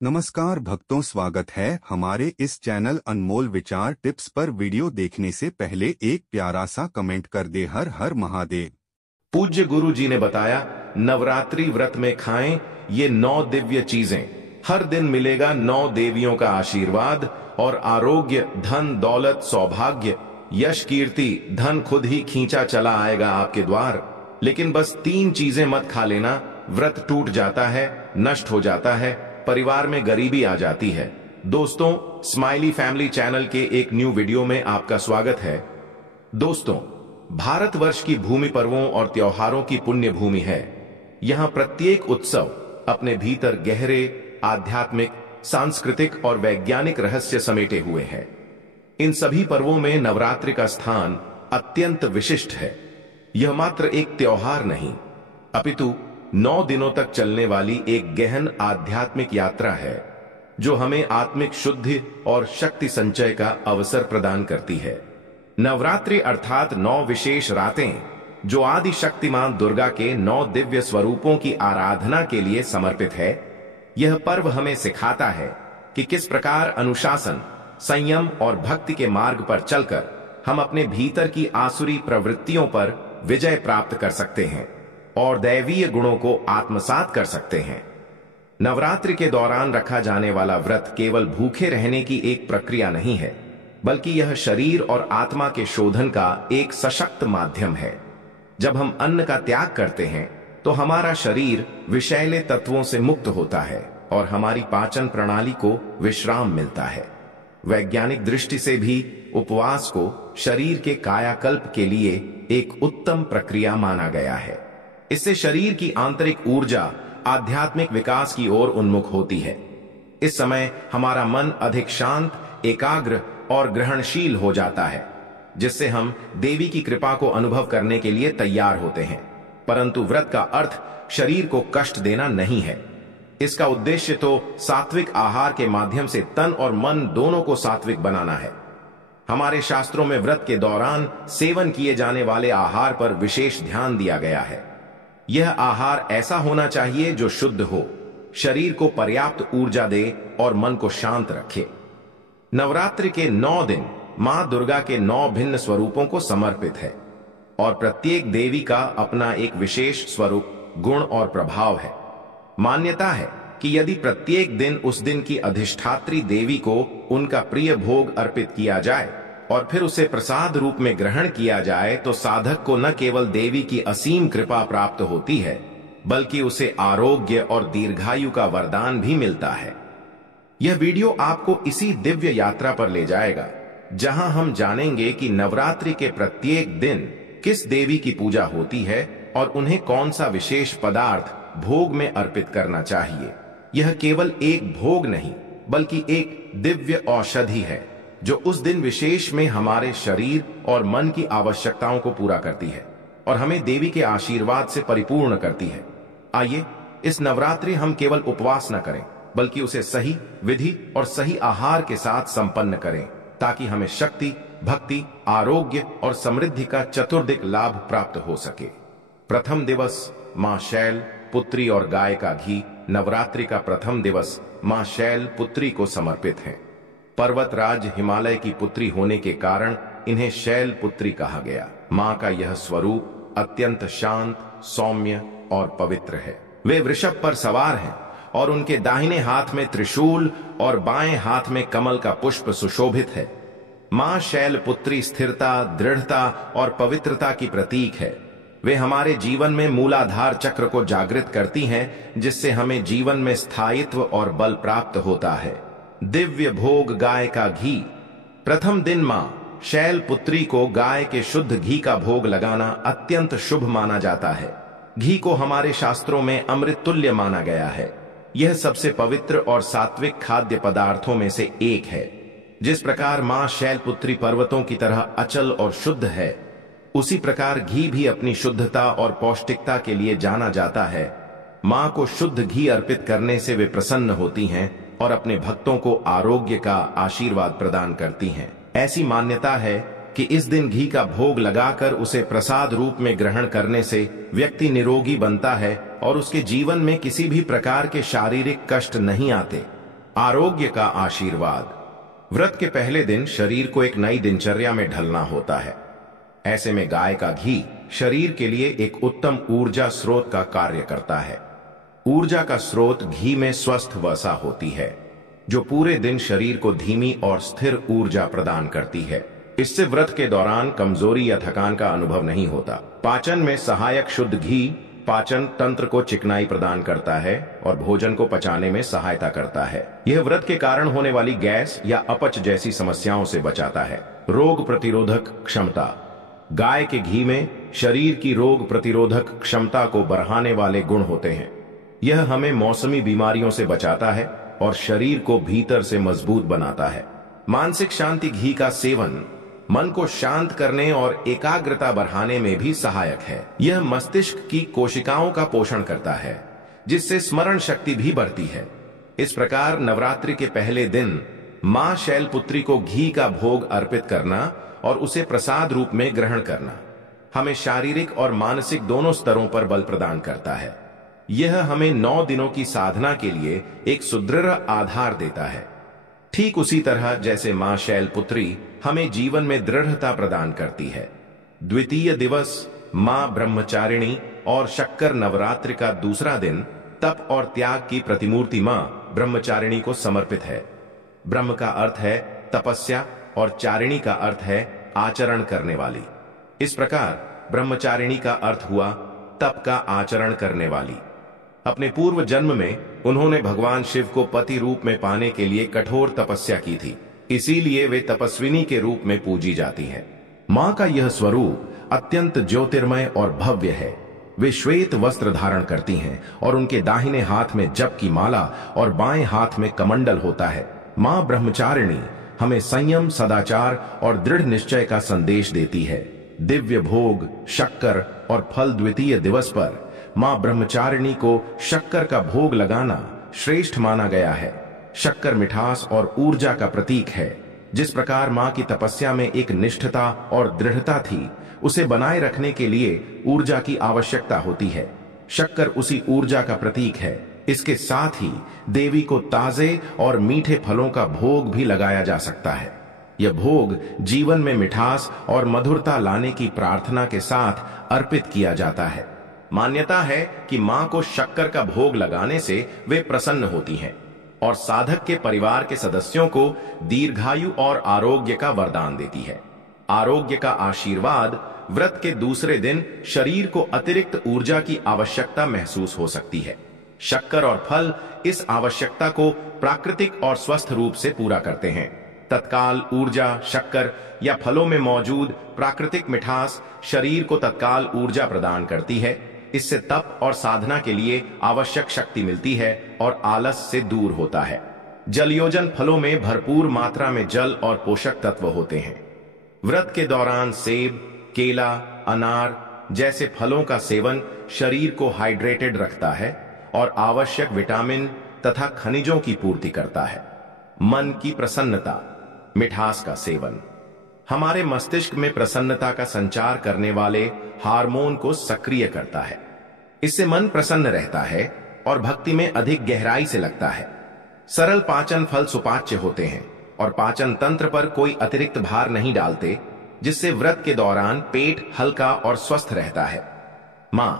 नमस्कार भक्तों, स्वागत है हमारे इस चैनल अनमोल विचार टिप्स पर। वीडियो देखने से पहले एक प्यारा सा कमेंट कर दे। हर हर महादेव। पूज्य गुरु जी ने बताया, नवरात्रि व्रत में खाएं ये 9 दिव्य चीजें। हर दिन मिलेगा 9 देवियों का आशीर्वाद और आरोग्य, धन, दौलत, सौभाग्य, यश, कीर्ति, धन खुद ही खींचा चला आएगा आपके द्वार। लेकिन बस 3 चीजें मत खा लेना, व्रत टूट जाता है, नष्ट हो जाता है, परिवार में गरीबी आ जाती है। दोस्तों, स्माइली फैमिली चैनल के एक न्यू वीडियो में आपका स्वागत है। दोस्तों, भारतवर्ष की भूमि पर्वों और त्योहारों की पुण्य भूमि है। यहां प्रत्येक उत्सव अपने भीतर गहरे आध्यात्मिक, सांस्कृतिक और वैज्ञानिक रहस्य समेटे हुए है। इन सभी पर्वों में नवरात्रि का स्थान अत्यंत विशिष्ट है। यह मात्र एक त्योहार नहीं, अपितु 9 दिनों तक चलने वाली एक गहन आध्यात्मिक यात्रा है, जो हमें आत्मिक शुद्धि और शक्ति संचय का अवसर प्रदान करती है। नवरात्रि अर्थात 9 विशेष रातें, जो आदि शक्तिमान दुर्गा के 9 दिव्य स्वरूपों की आराधना के लिए समर्पित है। यह पर्व हमें सिखाता है कि किस प्रकार अनुशासन, संयम और भक्ति के मार्ग पर चलकर हम अपने भीतर की आसुरी प्रवृत्तियों पर विजय प्राप्त कर सकते हैं और दैवीय गुणों को आत्मसात कर सकते हैं। नवरात्रि के दौरान रखा जाने वाला व्रत केवल भूखे रहने की एक प्रक्रिया नहीं है, बल्कि यह शरीर और आत्मा के शोधन का एक सशक्त माध्यम है। जब हम अन्न का त्याग करते हैं तो हमारा शरीर विषैले तत्वों से मुक्त होता है और हमारी पाचन प्रणाली को विश्राम मिलता है। वैज्ञानिक दृष्टि से भी उपवास को शरीर के कायाकल्प के लिए एक उत्तम प्रक्रिया माना गया है। इससे शरीर की आंतरिक ऊर्जा आध्यात्मिक विकास की ओर उन्मुख होती है। इस समय हमारा मन अधिक शांत, एकाग्र और ग्रहणशील हो जाता है, जिससे हम देवी की कृपा को अनुभव करने के लिए तैयार होते हैं। परंतु व्रत का अर्थ शरीर को कष्ट देना नहीं है। इसका उद्देश्य तो सात्विक आहार के माध्यम से तन और मन दोनों को सात्विक बनाना है। हमारे शास्त्रों में व्रत के दौरान सेवन किए जाने वाले आहार पर विशेष ध्यान दिया गया है। यह आहार ऐसा होना चाहिए जो शुद्ध हो, शरीर को पर्याप्त ऊर्जा दे और मन को शांत रखे। नवरात्रि के 9 दिन मां दुर्गा के 9 भिन्न स्वरूपों को समर्पित है और प्रत्येक देवी का अपना एक विशेष स्वरूप, गुण और प्रभाव है। मान्यता है कि यदि प्रत्येक दिन उस दिन की अधिष्ठात्री देवी को उनका प्रिय भोग अर्पित किया जाए और फिर उसे प्रसाद रूप में ग्रहण किया जाए, तो साधक को न केवल देवी की असीम कृपा प्राप्त होती है, बल्कि उसे आरोग्य और दीर्घायु का वरदान भी मिलता है। यह वीडियो आपको इसी दिव्य यात्रा पर ले जाएगा, जहां हम जानेंगे कि नवरात्रि के प्रत्येक दिन किस देवी की पूजा होती है और उन्हें कौन सा विशेष पदार्थ भोग में अर्पित करना चाहिए। यह केवल एक भोग नहीं, बल्कि एक दिव्य औषधि है, जो उस दिन विशेष में हमारे शरीर और मन की आवश्यकताओं को पूरा करती है और हमें देवी के आशीर्वाद से परिपूर्ण करती है। आइए, इस नवरात्रि हम केवल उपवास न करें, बल्कि उसे सही विधि और सही आहार के साथ संपन्न करें, ताकि हमें शक्ति, भक्ति, आरोग्य और समृद्धि का चतुर्दिक लाभ प्राप्त हो सके। प्रथम दिवस मां शैल पुत्री और गाय का घी। नवरात्रि का प्रथम दिवस मां शैल पुत्री को समर्पित है। पर्वतराज हिमालय की पुत्री होने के कारण इन्हें शैल पुत्री कहा गया। मां का यह स्वरूप अत्यंत शांत, सौम्य और पवित्र है। वे वृषभ पर सवार हैं और उनके दाहिने हाथ में त्रिशूल और बाएं हाथ में कमल का पुष्प सुशोभित है। मां शैल पुत्री स्थिरता, दृढ़ता और पवित्रता की प्रतीक है। वे हमारे जीवन में मूलाधार चक्र को जागृत करती हैं, जिससे हमें जीवन में स्थायित्व और बल प्राप्त होता है। दिव्य भोग गाय का घी। प्रथम दिन मां शैल पुत्री को गाय के शुद्ध घी का भोग लगाना अत्यंत शुभ माना जाता है। घी को हमारे शास्त्रों में अमृत तुल्य माना गया है। यह सबसे पवित्र और सात्विक खाद्य पदार्थों में से एक है। जिस प्रकार मां शैल पुत्री पर्वतों की तरह अचल और शुद्ध है, उसी प्रकार घी भी अपनी शुद्धता और पौष्टिकता के लिए जाना जाता है। मां को शुद्ध घी अर्पित करने से वे प्रसन्न होती हैं और अपने भक्तों को आरोग्य का आशीर्वाद प्रदान करती हैं। ऐसी मान्यता है कि इस दिन घी का भोग लगाकर उसे प्रसाद रूप में ग्रहण करने से व्यक्ति निरोगी बनता है और उसके जीवन में किसी भी प्रकार के शारीरिक कष्ट नहीं आते। आरोग्य का आशीर्वाद। व्रत के पहले दिन शरीर को एक नई दिनचर्या में ढलना होता है। ऐसे में गाय का घी शरीर के लिए एक उत्तम ऊर्जा स्रोत का कार्य करता है। ऊर्जा का स्रोत घी में स्वस्थ वसा होती है, जो पूरे दिन शरीर को धीमी और स्थिर ऊर्जा प्रदान करती है। इससे व्रत के दौरान कमजोरी या थकान का अनुभव नहीं होता। पाचन में सहायक शुद्ध घी पाचन तंत्र को चिकनाई प्रदान करता है और भोजन को पचाने में सहायता करता है। यह व्रत के कारण होने वाली गैस या अपच जैसी समस्याओं से बचाता है। रोग प्रतिरोधक क्षमता। गाय के घी में शरीर की रोग प्रतिरोधक क्षमता को बढ़ाने वाले गुण होते हैं। यह हमें मौसमी बीमारियों से बचाता है और शरीर को भीतर से मजबूत बनाता है। मानसिक शांति। घी का सेवन मन को शांत करने और एकाग्रता बढ़ाने में भी सहायक है। यह मस्तिष्क की कोशिकाओं का पोषण करता है, जिससे स्मरण शक्ति भी बढ़ती है। इस प्रकार नवरात्रि के पहले दिन मां शैलपुत्री को घी का भोग अर्पित करना और उसे प्रसाद रूप में ग्रहण करना हमें शारीरिक और मानसिक दोनों स्तरों पर बल प्रदान करता है। यह हमें 9 दिनों की साधना के लिए एक सुदृढ़ आधार देता है। ठीक उसी तरह जैसे मां शैलपुत्री हमें जीवन में दृढ़ता प्रदान करती है। द्वितीय दिवस मां ब्रह्मचारिणी और शक्कर नवरात्रि का दूसरा दिन तप और त्याग की प्रतिमूर्ति मां ब्रह्मचारिणी को समर्पित है। ब्रह्म का अर्थ है तपस्या और चारिणी का अर्थ है आचरण करने वाली। इस प्रकार ब्रह्मचारिणी का अर्थ हुआ तप का आचरण करने वाली। अपने पूर्व जन्म में उन्होंने भगवान शिव को पति रूप में पाने के लिए कठोर तपस्या की थी, इसीलिए वे तपस्विनी के रूप में पूजी जाती हैं। मां का यह स्वरूप अत्यंत ज्योतिर्मय और भव्य है। वे श्वेत वस्त्र धारण करती हैं और उनके दाहिने हाथ में जप की माला और बाएं हाथ में कमंडल होता है। मां ब्रह्मचारिणी हमें संयम, सदाचार और दृढ़ निश्चय का संदेश देती है। दिव्य भोग, शक्कर और फल। द्वितीय दिवस पर मां ब्रह्मचारिणी को शक्कर का भोग लगाना श्रेष्ठ माना गया है। शक्कर मिठास और ऊर्जा का प्रतीक है। जिस प्रकार मां की तपस्या में एक निष्ठता और दृढ़ता थी, उसे बनाए रखने के लिए ऊर्जा की आवश्यकता होती है। शक्कर उसी ऊर्जा का प्रतीक है। इसके साथ ही देवी को ताजे और मीठे फलों का भोग भी लगाया जा सकता है। यह भोग जीवन में मिठास और मधुरता लाने की प्रार्थना के साथ अर्पित किया जाता है। मान्यता है कि मां को शक्कर का भोग लगाने से वे प्रसन्न होती हैं और साधक के परिवार के सदस्यों को दीर्घायु और आरोग्य का वरदान देती है। आरोग्य का आशीर्वाद। व्रत के दूसरे दिन शरीर को अतिरिक्त ऊर्जा की आवश्यकता महसूस हो सकती है। शक्कर और फल इस आवश्यकता को प्राकृतिक और स्वस्थ रूप से पूरा करते हैं। तत्काल ऊर्जा। शक्कर या फलों में मौजूद प्राकृतिक मिठास शरीर को तत्काल ऊर्जा प्रदान करती है। इससे तप और साधना के लिए आवश्यक शक्ति मिलती है और आलस से दूर होता है। जलयोजन। फलों में भरपूर मात्रा में जल और पोषक तत्व होते हैं। व्रत के दौरान सेब, केला, अनार जैसे फलों का सेवन शरीर को हाइड्रेटेड रखता है और आवश्यक विटामिन तथा खनिजों की पूर्ति करता है। मन की प्रसन्नता। मिठास का सेवन हमारे मस्तिष्क में प्रसन्नता का संचार करने वाले हार्मोन को सक्रिय करता है। इससे मन प्रसन्न रहता है और भक्ति में अधिक गहराई से लगता है। सरल पाचन फल सुपाच्य होते हैं और पाचन तंत्र पर कोई अतिरिक्त भार नहीं डालते, जिससे व्रत के दौरान पेट हल्का और स्वस्थ रहता है। मां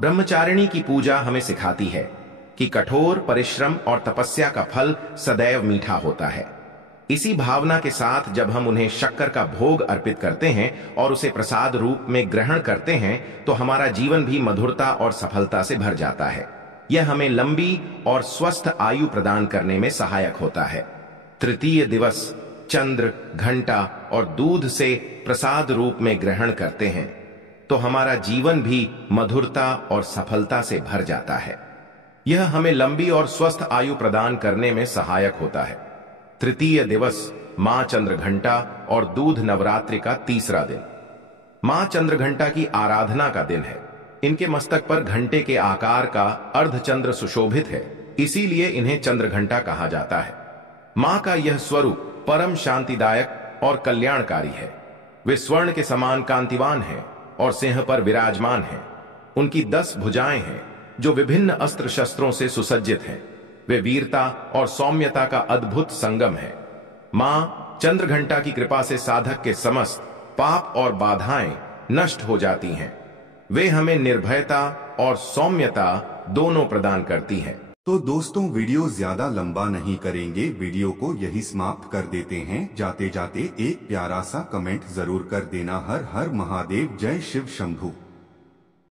ब्रह्मचारिणी की पूजा हमें सिखाती है कि कठोर परिश्रम और तपस्या का फल सदैव मीठा होता है। इसी भावना के साथ जब हम उन्हें शक्कर का भोग अर्पित करते हैं और उसे प्रसाद रूप में ग्रहण करते हैं, तो हमारा जीवन भी मधुरता और सफलता से भर जाता है। यह हमें लंबी और स्वस्थ आयु प्रदान करने में सहायक होता है। तृतीय दिवस चंद्र, घंटा और दूध से प्रसाद रूप में ग्रहण करते हैं, तो हमारा जीवन भी मधुरता और सफलता से भर जाता है। यह हमें लंबी और स्वस्थ आयु प्रदान करने में सहायक होता है। तृतीय दिवस मां चंद्रघंटा और दूध नवरात्रि का तीसरा दिन। मां चंद्रघंटा की आराधना का दिन है। इनके मस्तक पर घंटे के आकार का अर्धचंद्र सुशोभित है, इसीलिए इन्हें चंद्रघंटा कहा जाता है। मां का यह स्वरूप परम शांतिदायक और कल्याणकारी है। वे स्वर्ण के समान कांतिवान हैं और सिंह पर विराजमान हैं। उनकी 10 भुजाएं हैं जो विभिन्न अस्त्र शस्त्रों से सुसज्जित हैं। वे वीरता और सौम्यता का अद्भुत संगम है। मां चंद्रघंटा की कृपा से साधक के समस्त पाप और बाधाएं नष्ट हो जाती हैं। वे हमें निर्भयता और सौम्यता दोनों प्रदान करती हैं। तो दोस्तों, वीडियो ज्यादा लंबा नहीं करेंगे, वीडियो को यही समाप्त कर देते हैं। जाते जाते एक प्यारा सा कमेंट जरूर कर देना। हर हर महादेव, जय शिव शंभू।